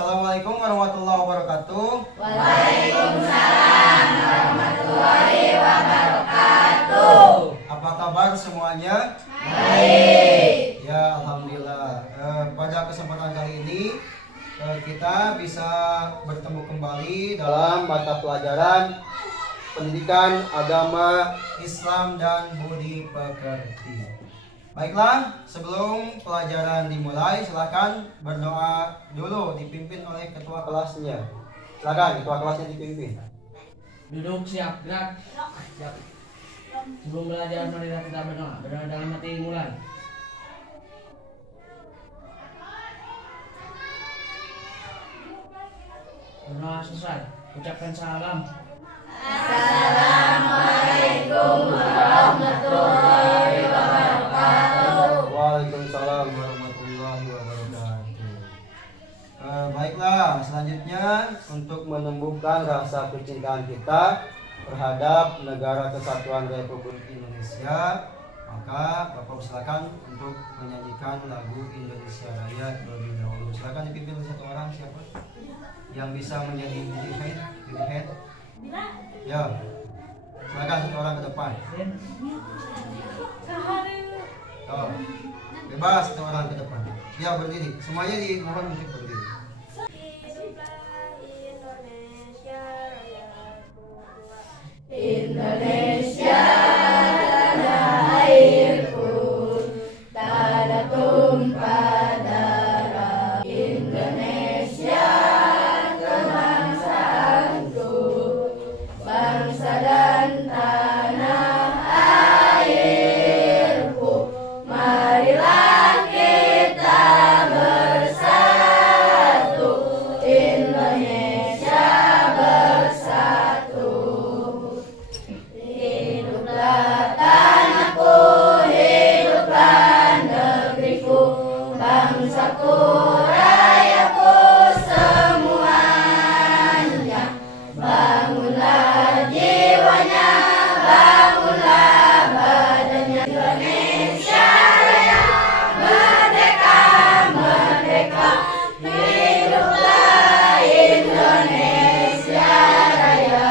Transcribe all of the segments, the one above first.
Assalamualaikum warahmatullahi wabarakatuh. Waalaikumsalam warahmatullahi wabarakatuh. Apa kabar semuanya? Baik. Ya, alhamdulillah. Pada kesempatan kali ini kita bisa bertemu kembali dalam mata pelajaran pendidikan agama Islam dan budi pekerti. Baiklah, sebelum pelajaran dimulai, silakan berdoa dulu dipimpin oleh ketua kelasnya. Silakan ketua kelasnya dipimpin. Duduk siap, gerak. Siap. Sebelum belajar mari kita berdoa. Berdoa dalam hati mulai. Berdoa selesai. Ucapkan salam. Assalamualaikum warahmatullahi wabarakatuh. Waalaikumsalam warahmatullahi wabarakatuh. Baiklah, selanjutnya untuk menumbuhkan rasa kecintaan kita terhadap Negara Kesatuan Republik Indonesia, maka Bapak silakan untuk menyanyikan lagu Indonesia Raya terlebih dahulu. Silakan dipimpin oleh satu orang, siapa yang bisa menjadi head? Ya, silakan satu orang ke depan. Oh, bebas satu orang ke depan. Ya, berdiri. Semuanya dimohon untuk berdiri. Indonesia tanah airku, tanah tumpah darah. Indonesia kebangsaanku, bangsa dan tanah airku. Marilah kita bersatu, Indonesia bersatu. Hiduplah tanahku, hiduplah negeriku, bangsaku, rayaku semuanya. Bangunlah jiwanya, bangunlah badannya. Indonesia Raya, merdeka, merdeka. Hiduplah Indonesia Raya.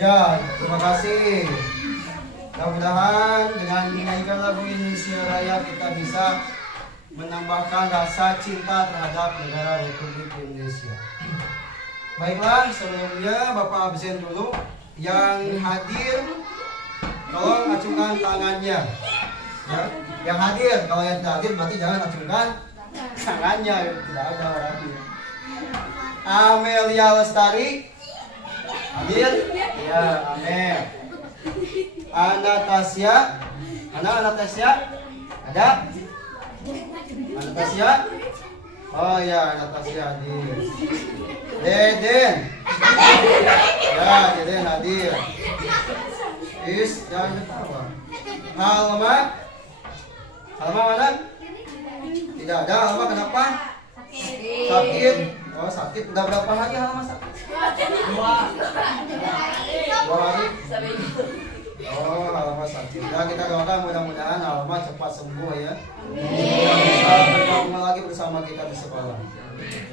Ya, terima kasih. Mudah-mudahan dengan menyanyikan lagu Indonesia Raya kita bisa menambahkan rasa cinta terhadap negara Republik Indonesia. Baiklah, sebelumnya Bapak absen dulu. Yang hadir, tolong acungkan tangannya. Ya, yang hadir, kalau yang tidak hadir berarti jangan acungkan tangannya. Tidak ada orangnya. Amelia Lestari hadir? Ya, Amel. Anastasia, Anastasia, ada? Anastasia? Oh ya, Anastasia hadir. Deden, ya Deden hadir. Is, jangan ketawa. Halma, Halma mana? Tidak ada. Halma kenapa? Sakit. Oh sakit. Udah berapa hari Halma sakit? 2 hari. Oh, Halma sakit. Ya, kita doakan mudah-mudahan Halma cepat sembuh ya. Bisa bergabung lagi bersama kita di sekolah.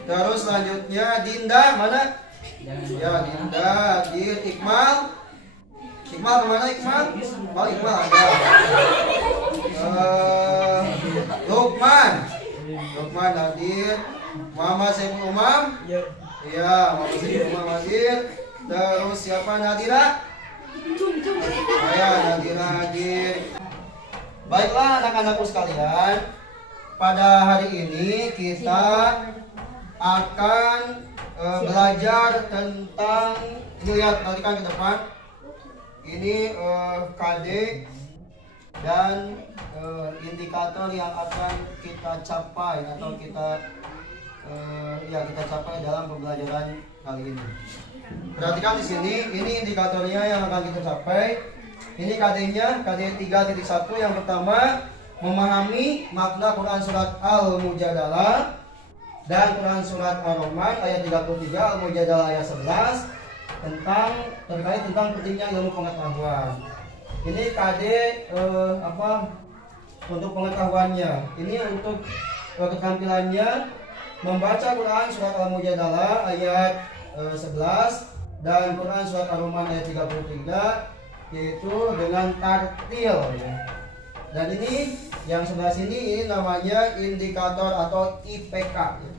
Terus selanjutnya Dinda mana? Ya Dinda, hadir. Iqmal. Iqmal kemana Iqmal? Oh Iqmal ada. Lukman. Lukman hadir. Mama Saiful Umam. Iya, Mama Saiful Umam hadir. Terus siapa? Nadira? Saya Nadira hadir. Baiklah anak-anakku sekalian, pada hari ini kita akan belajar tentang, lihat balikan ke depan. Ini KD dan indikator yang akan kita capai atau kita capai dalam pembelajaran kali ini. Perhatikan di sini, ini indikatornya yang akan kita capai. Ini KD-nya, KD 3.1 yang pertama, memahami makna Quran surat Al-Mujadalah dan Quran surat Ar-Rahman ayat 33, Al-Mujadalah ayat 11 terkait tentang pentingnya ilmu pengetahuan. Ini KD untuk pengetahuannya. Ini untuk keterampilannya membaca Quran surat Al-Mujadalah ayat 11 dan Quran surat Ar-Rahman ayat 33 yaitu dengan tartil ya. Dan ini yang sebelah sini ini namanya indikator atau IPK ya.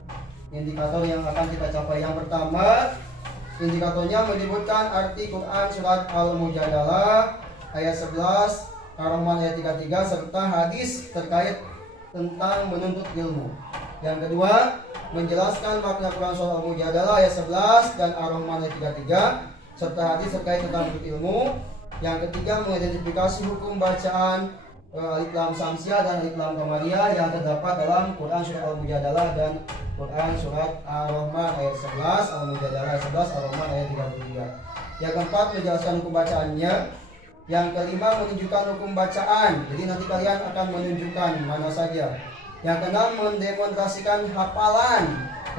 Indikator yang akan kita capai. Yang pertama, indikatornya menyebutkan arti Quran surat Al-Mujadalah ayat 11, Ar-Rahman ayat 33 serta hadis terkait tentang menuntut ilmu. Yang kedua, menjelaskan makna Quran surat Al-Mujadalah ayat 11 dan Ar-Rahman ayat 33 serta hadis terkait tentang menuntut ilmu. Yang ketiga, mengidentifikasi hukum bacaan alif lam samsiah dan alif lam qamariyah yang terdapat dalam Quran surat Al-Mujadalah dan Quran surat Ar-Rahman ayat 11, Al-Mujadalah ayat 11, Ar-Rahman ayat 33. Yang keempat, menjelaskan hukum bacaannya. Yang kelima, menunjukkan hukum bacaan. Jadi nanti kalian akan menunjukkan mana saja. Yang keenam, mendemonstrasikan hafalan.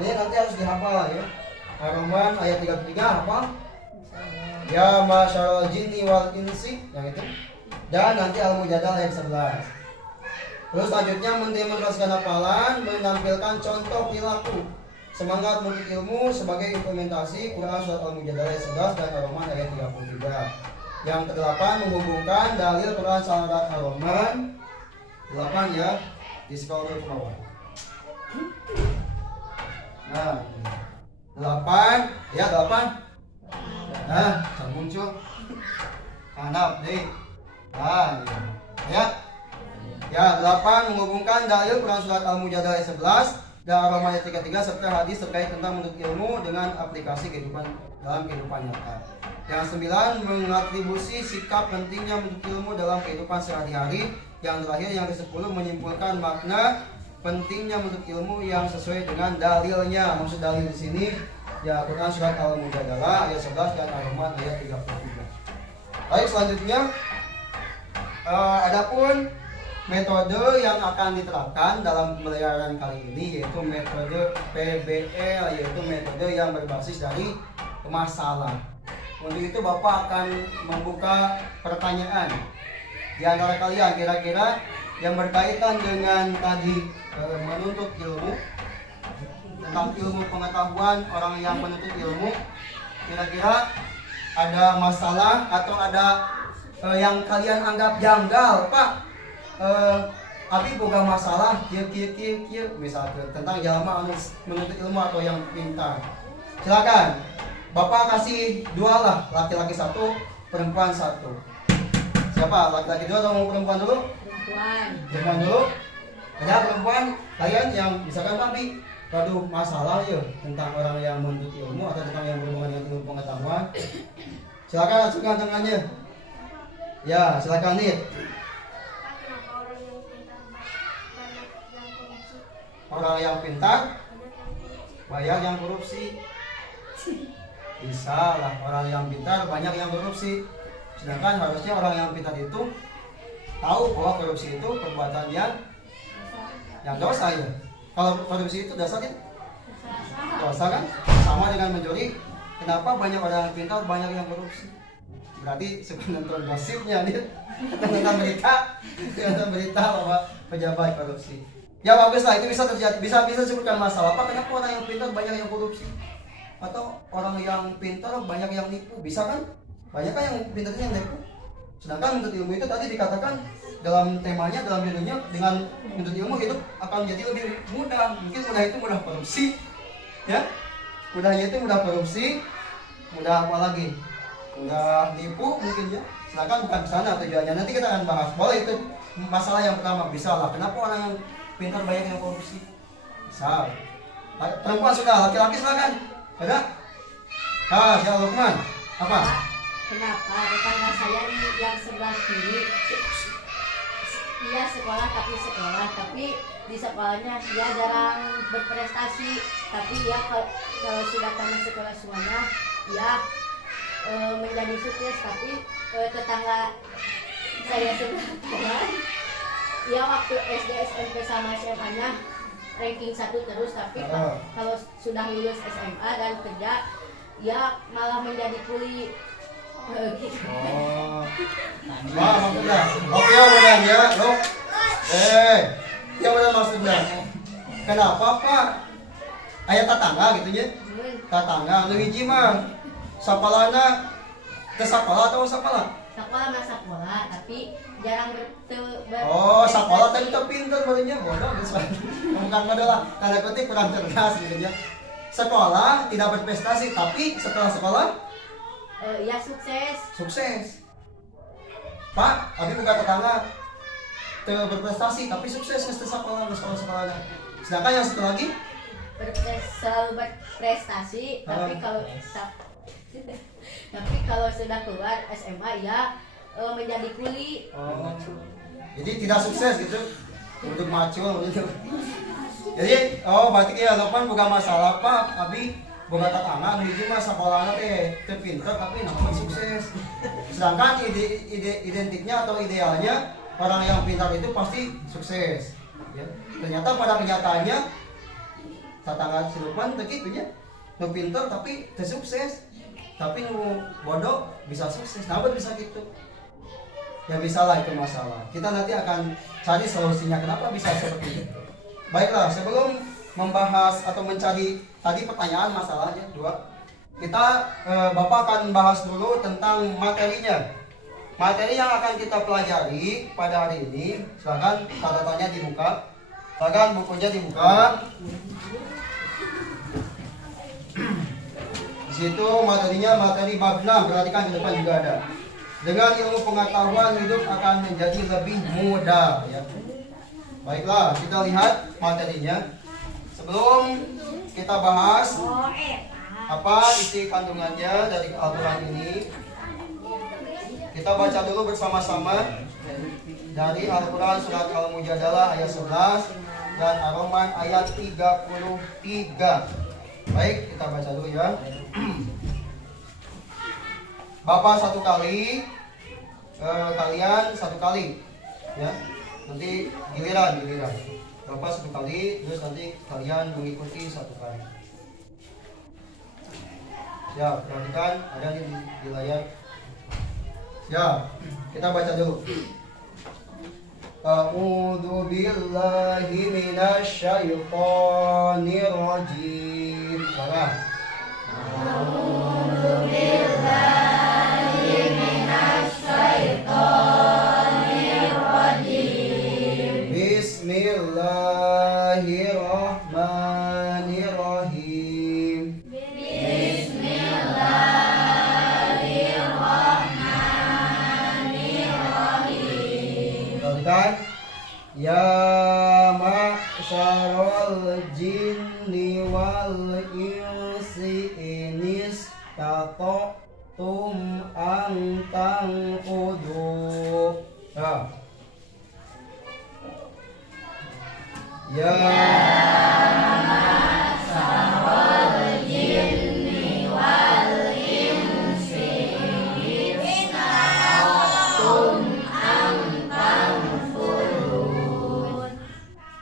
Ini nanti harus dihafal ya. Ar-Rahman ayat 33 hafal. Ya masyarul jinni wal insi, yang itu. Dan nanti Al-Mujadalah ayat 11. Terus selanjutnya mendemonstrasikan hafalan, menampilkan contoh perilaku semangat menuntut ilmu sebagai implementasi Quran surat Al-Mujadalah ayat 11 dan Ar-Rahman ayat 33. Yang kedelapan, menghubungkan dalil Quran surat Ar-Rahman 8 ya, di scroll ke bawah. Nah, 8 ya, 8. Nah, muncul hanap deh. Nah, ya. Ya, 8 menghubungkan dalil Quran surat Al-Mujadalah ayat 11 dan Ar-Rahman ayat 33 serta hadis terkait tentang menuntut ilmu dengan aplikasi kehidupan dalam kehidupan nyata. Yang 9, mengatribusi sikap pentingnya menuntut ilmu dalam kehidupan sehari-hari. Yang terakhir, yang ke-10, menyimpulkan makna pentingnya menuntut ilmu yang sesuai dengan dalilnya. Maksud dalil di sini ya Quran surat Al-Mujadalah ayat 11 dan Ar-Rahman ayat 33. Baik, selanjutnya adapun metode yang akan diterapkan dalam pembelajaran kali ini yaitu metode PBL, yaitu metode yang berbasis dari masalah. Untuk itu Bapak akan membuka pertanyaan di antara kalian kira-kira yang berkaitan dengan tadi menuntut ilmu, tentang ilmu pengetahuan orang yang menuntut ilmu. Kira-kira ada masalah atau ada yang kalian anggap janggal, Pak? Abi boga masalah kieu misalnya tentang jalma menuntut ilmu atau yang pintar. Silakan. Bapak kasih 2 lah, laki-laki 1, perempuan 1. Siapa? Laki-laki 2 atau mau perempuan dulu? Perempuan dulu. Ada perempuan kalian yang misalkan Abi, waduh masalah ya tentang orang yang menuntut ilmu atau tentang yang berhubungan dengan ilmu pengetahuan. Silakan langsungkan tangannya. Ya, silakan nih. Orang yang pintar banyak yang korupsi. Bisa lah, orang yang pintar banyak yang korupsi. Sedangkan harusnya orang yang pintar itu tahu bahwa korupsi itu perbuatan yang dosa ya. Kalau korupsi itu dasarnya dosa kan? Sama dengan mencuri. Kenapa banyak orang yang pintar banyak yang korupsi? Berarti sebenarnya nonton gosipnya nih, tentang berita bahwa pejabat korupsi. Ya bagus lah, itu bisa terjadi, bisa disebutkan masalah. Apa kenapa orang yang pintar banyak yang korupsi? Atau orang yang pintar banyak yang nipu? Bisa kan? Banyak kan yang pintar yang nipu. Sedangkan menuntut ilmu itu tadi dikatakan dalam temanya, dalam judulnya, dengan menuntut ilmu hidup akan menjadi lebih mudah. Mungkin mudah itu mudah korupsi, ya. Mudahnya itu mudah korupsi, mudah apa lagi? Mudah nipu mungkin ya. Sedangkan bukan sana tujuannya. Nanti kita akan bahas. Boleh itu masalah yang pertama. Bisa lah. Kenapa orang yang pintar banyak yang korupsi? Bisa. Perempuan sudah, laki-laki silakan. Ada? Siapa Lukman? Apa? Kenapa? Karena saya yang sebelah kiri, dia sekolah tapi di sekolahnya dia jarang berprestasi. Tapi dia kalau sudah tamat sekolah semuanya, dia menjadi sukses. Tapi tetangga saya sebelah kanan, dia waktu SD, SMP sama SMA-nya ranking 1 terus, tapi kalau sudah lulus SMA dan kerja, dia malah menjadi kuli. Gitu. Maksudnya. Oke, mudah ya, lo. Kenapa Pak? Aya tatangga gitu nya. Mun Tatangga nu hiji mah sapalana teu sakola atau sakola? sekolah mah sekolah tapi jarang Oh, sakola tadi teu pinter barunya bodoh geus. Bukan adalah tanda kutip kurang cerdas gitu nya. Sekolah tidak berprestasi tapi setelah sekolah ya sukses. sukses. Pak, abi buka tetangga teu berprestasi tapi sukses geus teu sakola geus sekolah-sekolahna. Sedangkan yang satu lagi Selalu berprestasi tapi tapi kalau sudah keluar SMA ya menjadi kuli. oh, jadi tidak sukses gitu untuk macul gitu. Jadi berarti ya Lopan bukan masalah Pak, abi boga tetangga nu hiji mah sakolana teh teu pinter tapi namanya sukses. Sedangkan identiknya atau idealnya orang yang pintar itu pasti sukses. Ya. Ternyata pada kenyataannya tetangga si Lopan teh kitu nya. Nu pinter tapi teu sukses. Tapi nu bodoh bisa sukses. Kenapa bisa gitu? Ya bisa lah itu masalah. Kita nanti akan cari solusinya kenapa bisa seperti itu. Baiklah, sebelum membahas atau mencari tadi pertanyaan masalahnya dua, kita Bapak akan bahas dulu tentang materinya. Materi yang akan kita pelajari pada hari ini, silakan catatannya dibuka, silakan bukunya dibuka. Di situ materinya materi bab 6, perhatikan di depan juga ada. Dengan ilmu pengetahuan hidup akan menjadi lebih mudah ya. Baiklah, kita lihat materinya. Sebelum kita bahas apa isi kandungannya dari Al-Quran ini, kita baca dulu bersama-sama dari Al-Quran surat Al-Mujadalah ayat 11 dan Ar-Rahman ayat 33. Baik, kita baca dulu ya. Bapak satu kali, kalian satu kali, ya. Nanti giliran. Bapak satu kali, terus nanti kalian mengikuti satu kali. Siap, perhatikan ada di layar. Siap, kita baca dulu. A'udzu billahi minasy syaithanir rajim. Salah. A'udzu billahi minasy syaithanir rajim. Bismillahirrahmanirrahim. Ya ma'syarul jinni wal insi inis tata'tum an tanqudu. Ya ma'syarul jinni wal insi inis tata'tum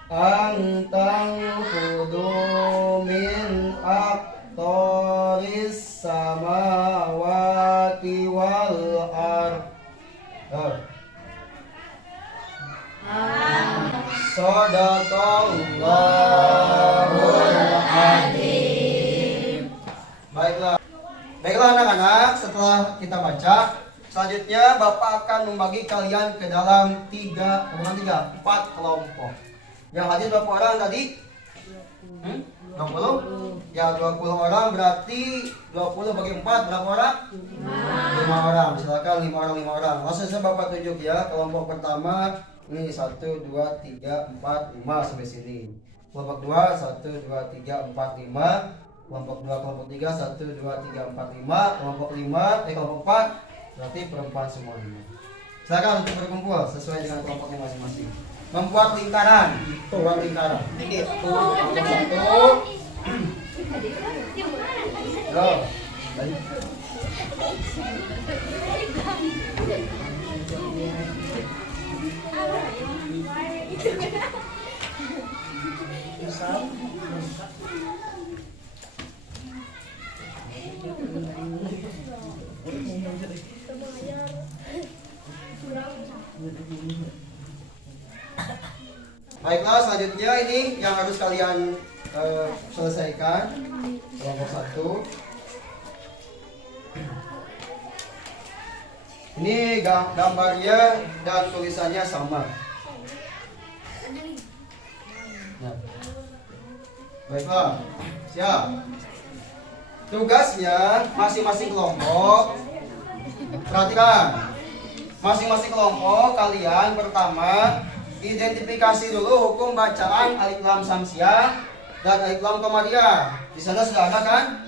antang fudu min aqtaris samawati wal ard. Shadaqallahul adzim. Baiklah anak-anak, setelah kita baca, selanjutnya Bapak akan membagi kalian ke dalam 4 kelompok. Yang hadir berapa orang tadi? 20? Ya 20 orang berarti 20 bagi 4 berapa orang? 5 orang. Silakan 5 orang. Langsung saja Bapak tunjuk ya. Kelompok pertama ini 1, 2, 3, 4, 5 sampai sini. Kelompok 2 1, 2, 3, 4, 5. Kelompok 2, kelompok 3 1, 2, 3, 4, 5. Kelompok 4 berarti perempuan semuanya. Silakan untuk berkumpul sesuai dengan kelompoknya masing-masing. Membuat lingkaran, buat lingkaran. Itu satu. Go. Baiklah, selanjutnya ini yang harus kalian selesaikan. Kelompok 1. Ini gambarnya dan tulisannya sama. Nah. Baiklah, siap. Tugasnya masing-masing kelompok. Perhatikan, masing-masing kelompok kalian pertama identifikasi dulu hukum bacaan alif lam samsiah dan alif lam komariah. Di sana sudah ada kan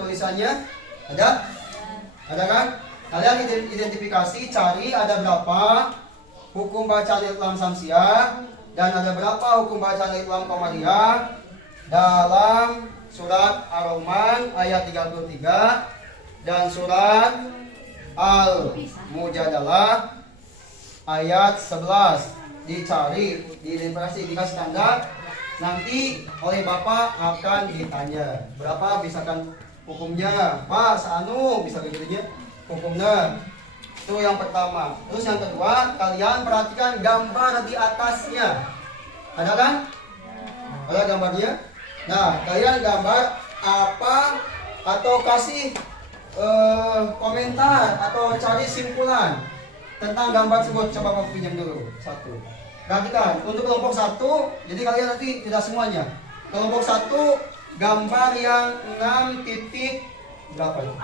tulisannya? Ada? Ada kan? Kalian identifikasi, cari ada berapa hukum bacaan alif lam samsiah dan ada berapa hukum bacaan alif lam komariah dalam surat Ar-Rahman ayat 33 dan surat Al-Mujadalah ayat 11. Dicari, diidentifikasi, dikasih tanda. Nanti oleh Bapak akan ditanya berapa misalkan hukumnya, Pak Sanu bisa begitunya hukumnya. Itu yang pertama. Terus yang kedua, kalian perhatikan gambar di atasnya. Ada kan? Ada gambarnya? Nah, kalian gambar apa atau kasih komentar atau cari simpulan tentang gambar tersebut. Coba kamu pinjam dulu satu. Perhatikan untuk kelompok 1, jadi kalian nanti tidak semuanya. Kelompok 1 gambar yang 6 titik berapa itu?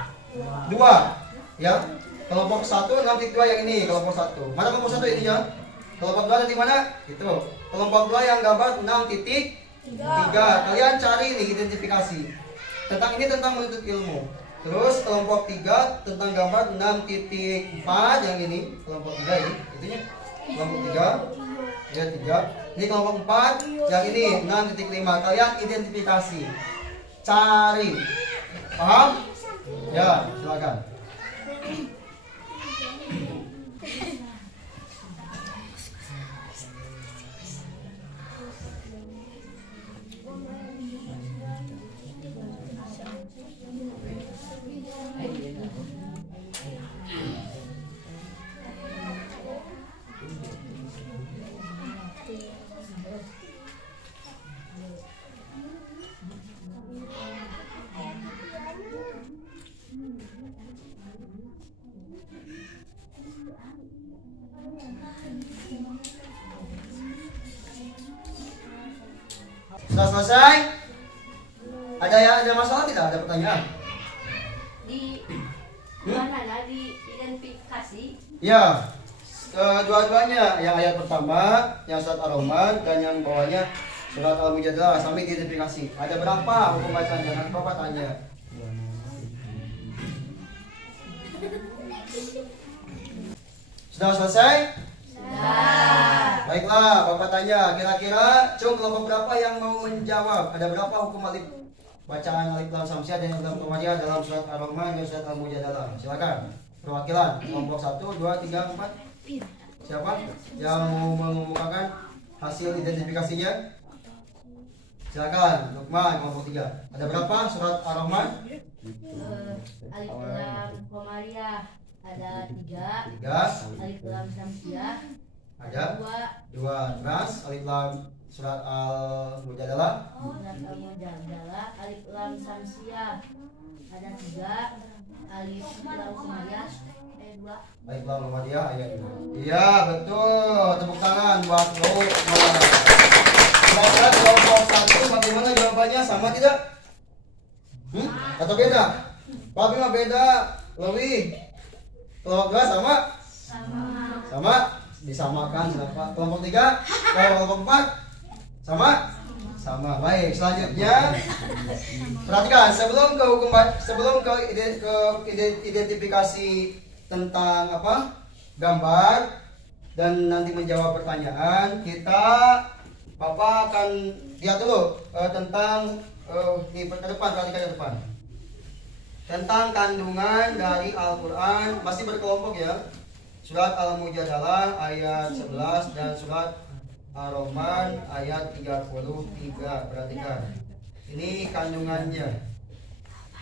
2 ya. Kelompok 1 6.2 yang ini kelompok 1. Mana kelompok 1 ini ya? Kelompok 2 nanti mana? Itu. Kelompok 2 yang gambar 6.3. Kalian cari nih identifikasi. Tentang ini tentang menuntut ilmu. Terus kelompok 3 tentang gambar 6.4 yang ini, kelompok 3 ini, itunya kelompok 3. Ya 3. Ini kelompok 4 yang ini 6.5. Kalian identifikasi. Cari. Paham? Ya, silakan. Sudah selesai? Ada masalah tidak? Ada pertanyaan? Di mana di identifikasi? Ya, dua-duanya. Yang ayat pertama, yang surat Ar-Rahman dan yang bawahnya surat Al-Mujadalah sampai identifikasi. Ada berapa hukum bacanya? Nanti Bapak tanya. Sudah selesai? Baiklah, Bapak tanya, kira-kira cung kelompok berapa yang mau menjawab? Ada berapa hukum alif bacaan alif lam samsiah dan alif lam komariah dalam surat Ar-Rahman dan surat Al-Mujadalah? Silakan. Perwakilan kelompok 1, 2, 3, 4. Siapa yang mau mengumumkan hasil identifikasinya? Silakan, Lukman kelompok 3. Ada berapa surat Ar-Rahman? Alif lam komariah ada 3. Alif lam samsiah Ada 2. Terus alif lam surat Al-Mujadalah. Surat Al-Mujadalah alif lam samsiah ada 3. Alif lam komariah 2. Alif lam komariah ayat 2. Iya, betul. Tepuk tangan buat Lukman. Kira-kira kelompok 1 bagaimana jawabannya? Sama tidak? Atau beda? Papi mah beda. Lebih. Kelompok 2 sama? Sama? Disamakan kenapa? Kelompok 3? Kelompok 4? Sama? Sama. Baik, selanjutnya perhatikan sebelum ke identifikasi tentang apa? Gambar dan nanti menjawab pertanyaan, Bapak akan lihat dulu tentang di ke depan, perhatikan ke depan. Tentang kandungan dari Al-Qur'an, masih berkelompok ya. Surat Al-Mujadalah ayat 11 dan surat Ar-Rahman ayat 33. Perhatikan. Ini kandungannya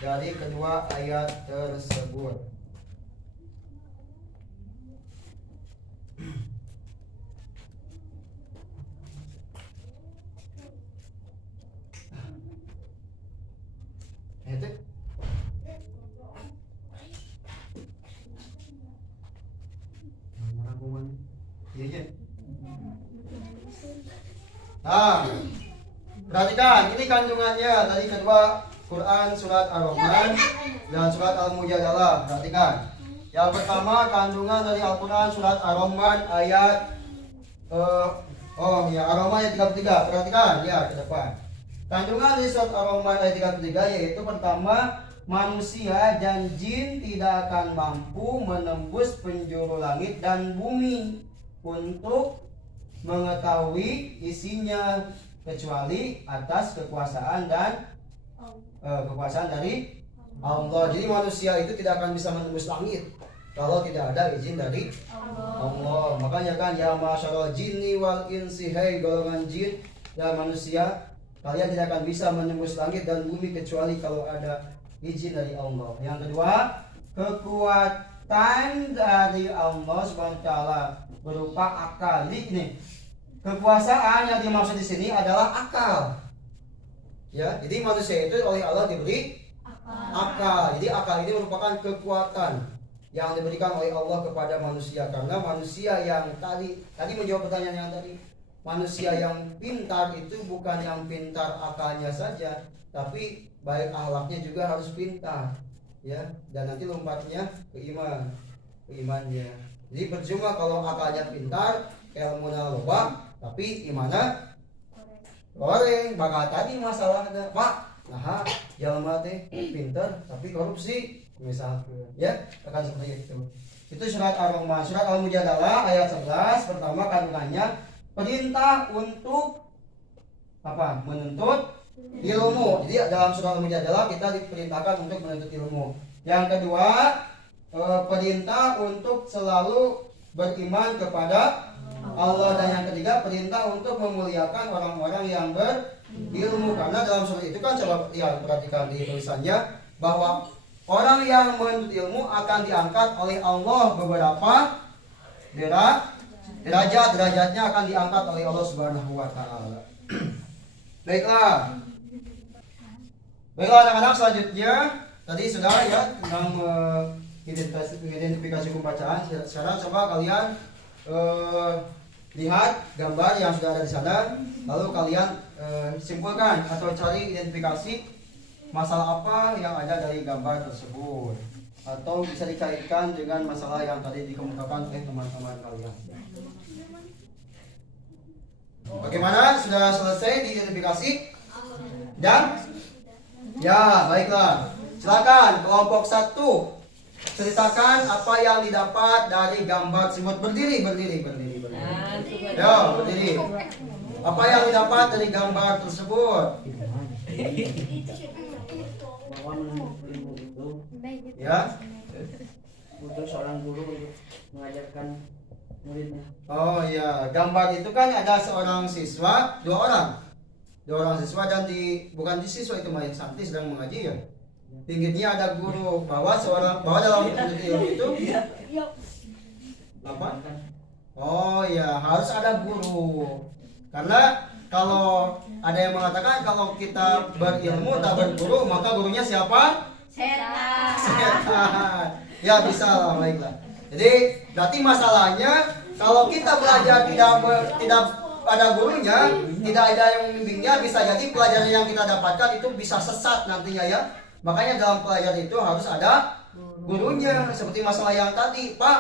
dari kedua ayat tersebut. Nah, perhatikan ini kandungannya tadi kedua Quran surat Ar-Rahman dan surat Al-Mujadalah. Perhatikan. Yang pertama kandungan dari Al-Quran surat Ar-Rahman ayat Ar-Rahman ayat 33. Perhatikan ya ke depan. Kandungan dari surat Ar-Rahman ayat 33 yaitu pertama, manusia dan jin tidak akan mampu menembus penjuru langit dan bumi untuk mengetahui isinya kecuali atas kekuasaan dan kekuasaan dari Allah. Jadi manusia itu tidak akan bisa menembus langit kalau tidak ada izin dari Allah. Makanya kan ya masyaallah jinni wal insi, hai golongan jin dan manusia, kalian tidak akan bisa menembus langit dan bumi kecuali kalau ada izin dari Allah. Yang kedua, kekuatan dari Allah Subhanahu wa taala berupa akal. Ini kekuasaan yang dimaksud di sini adalah akal. Ya, jadi manusia itu oleh Allah diberi akal. Jadi akal ini merupakan kekuatan yang diberikan oleh Allah kepada manusia, karena manusia yang tadi menjawab pertanyaan yang tadi, manusia yang pintar itu bukan yang pintar akalnya saja, tapi baik akhlaknya juga harus pintar, ya. Dan nanti lompatnya ke imannya. Jadi percuma kalau akalnya pintar, ilmunya loba, tapi imannya goreng. Bakal tadi masalahnya, Pak, nah jalma teh pintar tapi korupsi misalnya, ya akan seperti itu. Itu surat Ar-Rahman. Surat Al-Mujadalah ayat 11 pertama kandungannya perintah untuk apa? Menuntut ilmu. Jadi dalam surat Al-Mujadalah kita diperintahkan untuk menuntut ilmu. Yang kedua, perintah untuk selalu beriman kepada Allah, dan yang ketiga perintah untuk memuliakan orang-orang yang berilmu. Karena dalam surat itu kan coba lihat, perhatikan di tulisannya bahwa orang yang menuntut ilmu akan diangkat oleh Allah beberapa derajatnya akan diangkat oleh Allah Subhanahu wa taala. Baiklah anak-anak, selanjutnya tadi sudah ya tentang identifikasi hukum bacaan. Sekarang coba kalian lihat gambar yang sudah ada di sana, lalu kalian simpulkan atau cari identifikasi masalah apa yang ada dari gambar tersebut, atau bisa dikaitkan dengan masalah yang tadi dikemukakan oleh teman-teman kalian. Bagaimana? Sudah selesai diidentifikasi? Dan ya, baiklah. Silakan kelompok 1 ceritakan apa yang didapat dari gambar tersebut. Berdiri. Ya, berdiri. Apa yang didapat dari gambar tersebut? Bahwa menuntut ilmu itu Ya. butuh seorang guru untuk mengajarkan muridnya. Oh iya, gambar itu kan ada seorang siswa, dua orang siswa, dan bukan di siswa itu main santri sedang mengaji ya. Pinggirnya ada guru, bahwa dalam menuntut ilmu itu apa? Oh iya, harus ada guru. Karena kalau ada yang mengatakan kalau kita berilmu tak berguru, maka gurunya siapa? Setan. Ya bisa lah, baiklah. Jadi berarti masalahnya kalau kita belajar tidak ada gurunya, tidak ada yang membimbingnya, bisa jadi pelajaran yang kita dapatkan itu bisa sesat nantinya ya. Makanya dalam pelajaran itu harus ada gurunya. Seperti masalah yang tadi, Pak,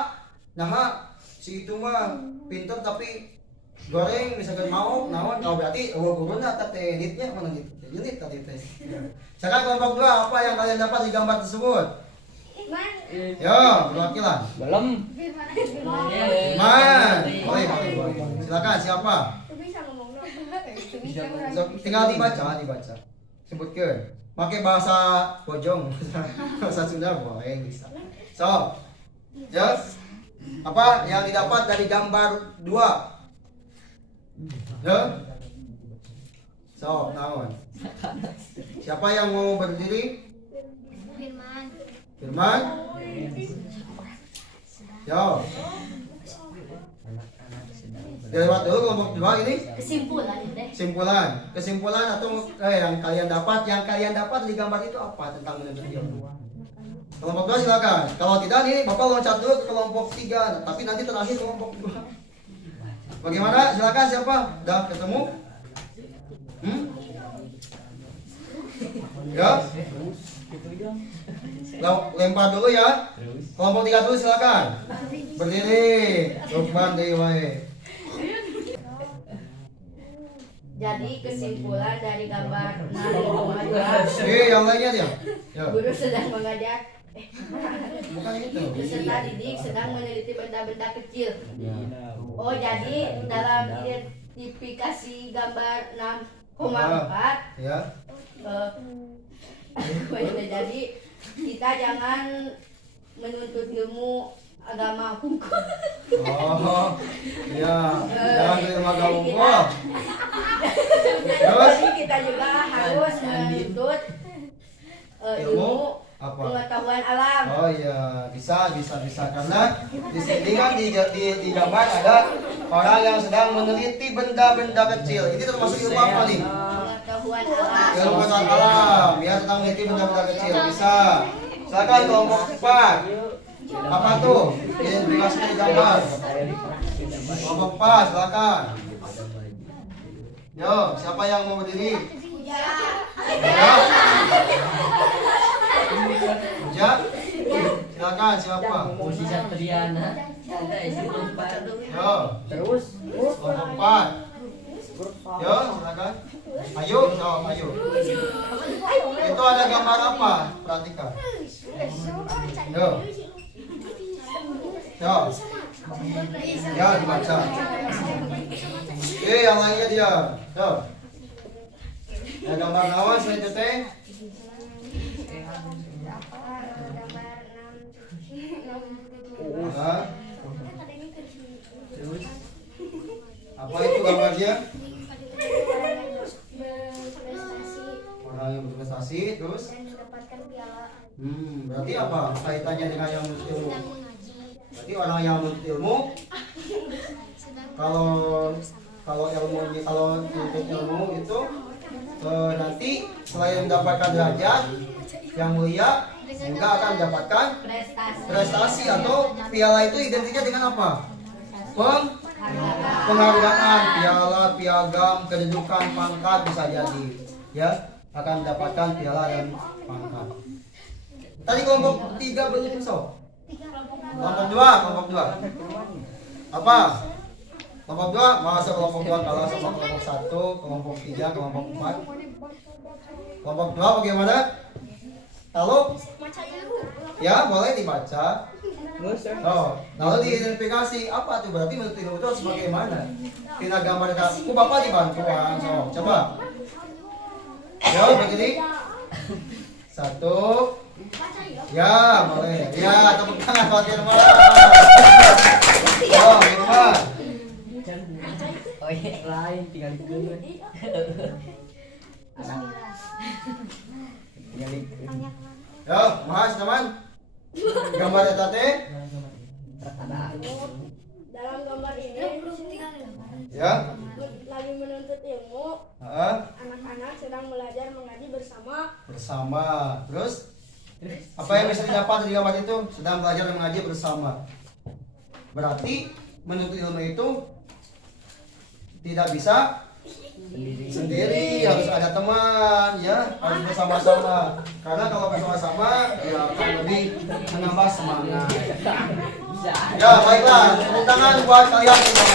nah si itu mah pinter tapi goreng misalkan mau naon, berarti gurunya teh unitnya mana gitu. Unit tadi teh. Sekarang kelompok 2, apa yang kalian dapat di gambar tersebut? Yo, perwakilan. Belum. Man, boleh. Silakan, siapa? Tinggal dibaca. Sebutkan. Pakai bahasa Bojong, bahasa Sunda boleh bisa. So, just apa yang didapat dari gambar 2? Ya. So, naon? Siapa yang mau berdiri? Firman. Yo. Lewat dulu kelompok 2 ini. Kesimpulan atau yang kalian dapat di gambar itu apa tentang menuntut ilmu? Kelompok 2 silakan. Kalau tidak nih Bapak loncat dulu ke kelompok 3, tapi nanti terakhir kelompok 2. Bagaimana? Silakan siapa? Udah ketemu? Ya. Lempar dulu ya. Kelompok 3 dulu silakan. Berdiri. Lukman dari wae. Jadi kesimpulan dari gambar 6,2, Yang lainnya dia. Ya. guru sedang mengajak Bukan itu. peserta didik sedang meneliti benda-benda kecil. Oh, jadi dalam identifikasi gambar 6,4 Ya. jadi kita jangan menuntut ilmu agama hukum. Oh. Ya. Jangan terima gaungkol. Terus Jadi kita juga harus menuntut ilmu apa? pengetahuan alam. Oh iya, bisa karena di sini kan di gambar ada orang yang sedang meneliti benda-benda kecil. Ini termasuk ilmu apa nih? Pengetahuan alam. Ilmu pengetahuan alam. Ya, tentang meneliti benda-benda kecil. Bisa. Silakan kelompok 4. Apa tuh? Identifikasinya di gambar. Kelompok 4, silakan. Yo, siapa yang mau berdiri? Ya. Ya. Silakan siapa? Posisi Satriana. Yo. Terus Kelompok 4. Yo, silakan. Ayo, jawab ayo. Itu ada gambar apa? Perhatikan. Yo. Yo. Ya, dibaca. Yang lainnya dia. Yo. Ada gambar naon selain itu teh? Nah. Apa itu gambarnya? Orang yang berprestasi terus berarti apa kaitannya dengan yang menuntut ilmu? Berarti orang yang menuntut ilmu kalau menuntut ilmu itu nanti selain mendapatkan derajat yang mulia juga akan mendapatkan prestasi atau piala. Itu identiknya dengan apa? Penghargaan, piala, piagam, kedudukan, pangkat bisa jadi, ya, akan mendapatkan piala dan pangkat. Tadi kelompok 3 belum besok. Kelompok 2. Apa? Kelompok 2, masa kelompok 2 kalah sama kelompok 1, kelompok 3, kelompok 4. Kelompok 2 bagaimana? Lalu? Ya, boleh dibaca. Oh, lalu diidentifikasi apa tuh? Berarti menurut ilmu itu harus bagaimana? Tina gambar ku bapak dibantuan. So, coba. Yo, begini. 1. Ya, boleh. Ya, tepuk tangan buat Irma. Oh, Irma. oh iya lain tinggal dikeun. Tinggal dikeun. Yo, Mas, teman. Gambar eta teh. Dalam gambar ini Ya. lagi menuntut ilmu, Heeh. anak-anak sedang belajar mengaji Bersama. Terus apa yang bisa didapat dari gambar itu? Sedang belajar dan mengaji bersama. Berarti menuntut ilmu itu tidak bisa sendiri, harus ada teman, ya, harus bersama-sama. Karena kalau bersama-sama, ya akan lebih menambah semangat. Bisa. Ya, baiklah, tepuk tangan buat kalian semuanya.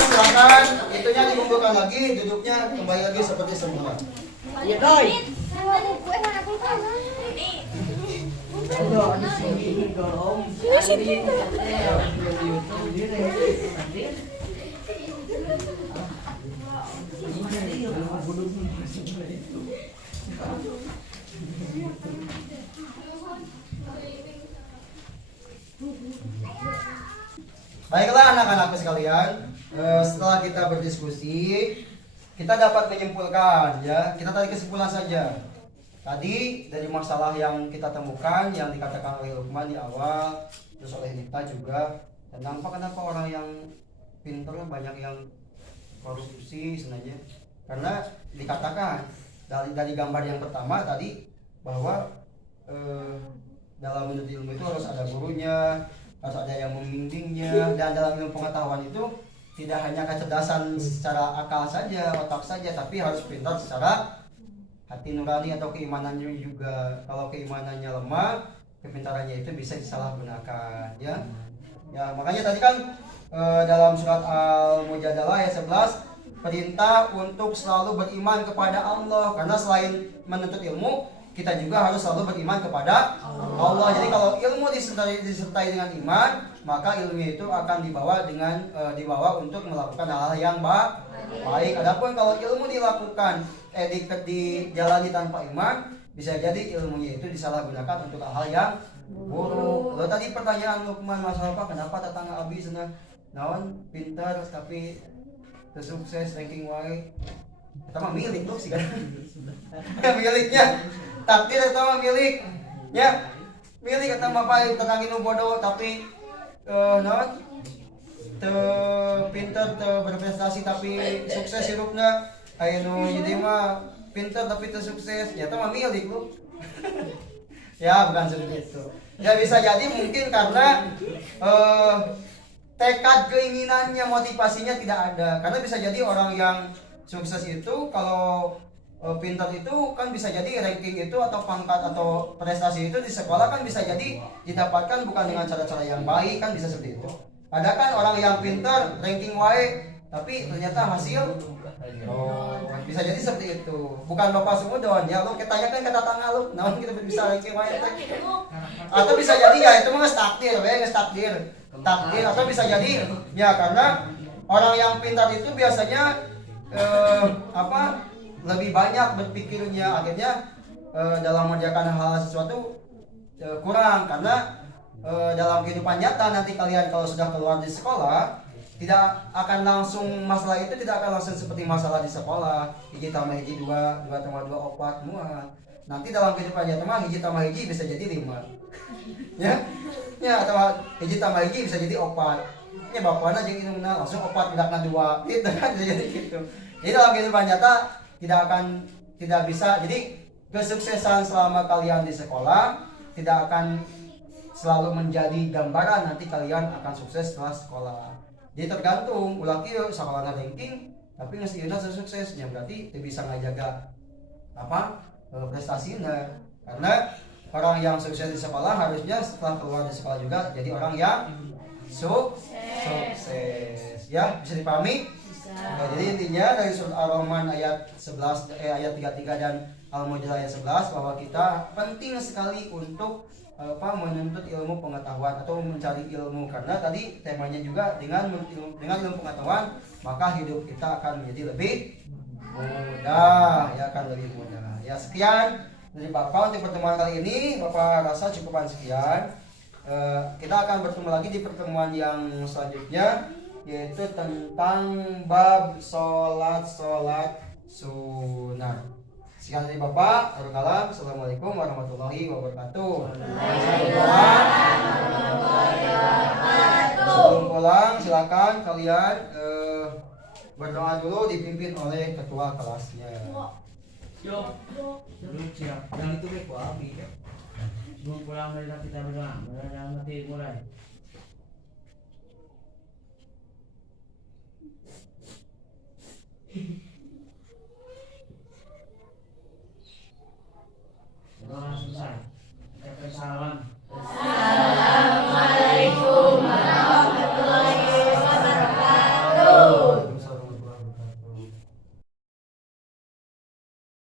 Silakan, itunya dikumpulkan lagi, duduknya kembali lagi seperti semula. Iya, Doi. Aduh, di sini golong. Baiklah anak-anakku sekalian, setelah kita berdiskusi, kita dapat menyimpulkan, ya, kita tarik kesimpulan saja. Tadi dari masalah yang kita temukan, yang dikatakan oleh Lukman di awal, terus oleh Nita juga, tentang kenapa orang yang pintar banyak yang korupsi sebenarnya. Karena dikatakan dari gambar yang pertama tadi bahwa dalam menuntut ilmu itu harus ada gurunya, harus ada yang membimbingnya. Dan dalam ilmu pengetahuan itu tidak hanya kecerdasan secara akal saja, otak saja, tapi harus pintar secara hati nurani atau keimanannya juga. Kalau keimanannya lemah, kepintarannya itu bisa disalahgunakan, ya. Ya, makanya tadi kan dalam surat Al-Mujadalah ayat 11 perintah untuk selalu beriman kepada Allah, karena selain menuntut ilmu, kita juga harus selalu beriman kepada Allah. Jadi kalau ilmu disertai dengan iman, maka ilmu itu akan dibawa untuk melakukan hal-hal yang baik. Adapun kalau ilmu dilakukan dijalani tanpa iman, bisa jadi ilmunya itu disalahgunakan untuk hal yang buruk. Kalau tadi pertanyaan Lukman masalah apa, kenapa tetangga Abi senang naon pintar tapi sukses ranking wae, kita mah milik tuh sih kan. Miliknya takdir itu mah milik ya, milik kata bapak tetangga nu bodoh tapi naon pintar berprestasi tapi sukses hidupnya. Aya nu jadi mah pintar tapi sukses, ya itu mah milik lu. Ya bukan seperti itu. Ya bisa jadi mungkin karena tekad keinginannya, motivasinya tidak ada. Karena bisa jadi orang yang sukses itu kalau pintar itu kan bisa jadi ranking itu atau pangkat atau prestasi itu di sekolah kan bisa jadi didapatkan bukan dengan cara-cara yang baik, kan bisa seperti itu. Ada kan orang yang pintar ranking wae tapi ternyata hasil bisa jadi seperti itu. Bukan bapak sumudon ya, lu ketanyakan ke tetangga lu naon kita bisa ranking wae teh. Atau bisa jadi ya itu mah takdir we, takdir. Atau bisa jadi ya karena orang yang pintar itu biasanya lebih banyak berpikirnya, akhirnya dalam mengerjakan hal sesuatu kurang. Karena dalam kehidupan nyata nanti kalian kalau sudah keluar di sekolah tidak akan langsung, masalah itu tidak akan langsung seperti masalah di sekolah hiji tambah hiji 2, 2 tambah 2 4 muat. Nanti dalam kehidupan nyata mah hiji tambah hiji bisa jadi 5 ya atau hiji tambah hiji bisa jadi 4 ya bapakna jeung indungna langsung 4 budakna 2 gitu kan, jadi gitu. Jadi dalam kehidupan nyata tidak bisa, jadi kesuksesan selama kalian di sekolah tidak akan selalu menjadi gambaran nanti kalian akan sukses setelah sekolah. Jadi tergantung ulah kieu sakolana ranking tapi geus ieu suksesnya berarti teu bisa ngajaga prestasinya. Karena orang yang sukses di sekolah harusnya setelah keluar dari sekolah juga jadi orang yang sukses. Ya, bisa dipahami? Nah, jadi intinya dari surat Ar-Rahman ayat 11 ayat 33 dan Al-Mujadalah ayat 11 bahwa kita penting sekali untuk menuntut ilmu pengetahuan atau mencari ilmu, karena tadi temanya juga dengan ilmu pengetahuan maka hidup kita akan menjadi lebih mudah, ya akan lebih mudah. Ya sekian dari Bapak untuk pertemuan kali ini. Bapak rasa cukupan sekian. Kita akan bertemu lagi di pertemuan yang selanjutnya, yaitu tentang bab sholat sunnah. Sekian dari Bapak. Assalamualaikum warahmatullahi wabarakatuh. Sebelum pulang silakan kalian berdoa dulu dipimpin oleh ketua kelasnya. Yuk, belum siap. Dan itu Abi. Sebelum pulang dari kita berdoa, mulai.